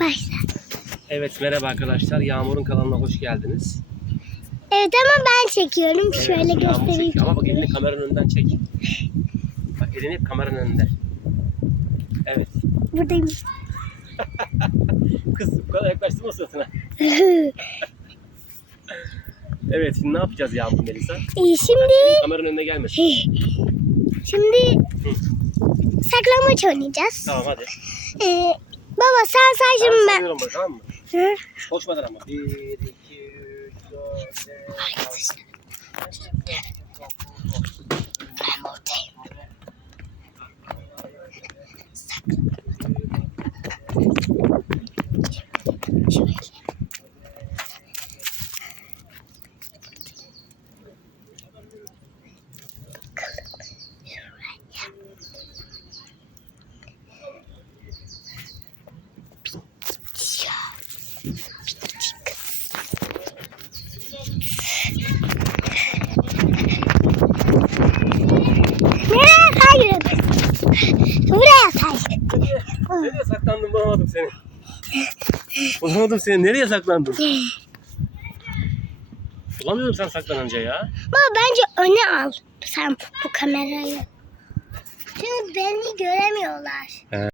Başla. Evet merhaba arkadaşlar. Yağmur'un kanalına hoş geldiniz. Evet ama ben çekiyorum. Evet, Şöyle göstereyim. Ama bak elini kameranın önünden çek. Bak elini hep kameranın önünde. Evet. Buradayım. Kız bu kadar yaklaştırma suratına. Evet şimdi ne yapacağız Yağmur Melisa? İyi, şimdi Kameranın önüne gelmesin. şimdi saklambaç oynayacağız. Tamam hadi. Ee, baba sen say Ben şimdi ben. sayıyorum bak tamam mı? Hı? Koşmadan ama. 1, 2, 3, 4, 5, Ben Nereye kayıyorsun? Buraya kay. Nereye saklandın bulamadım seni. Bulamadım seni. Nereye saklandın? Bulamıyorum sen saklanınca ya. Baba bence öne al sen bu kamerayı. Çünkü beni göremiyorlar.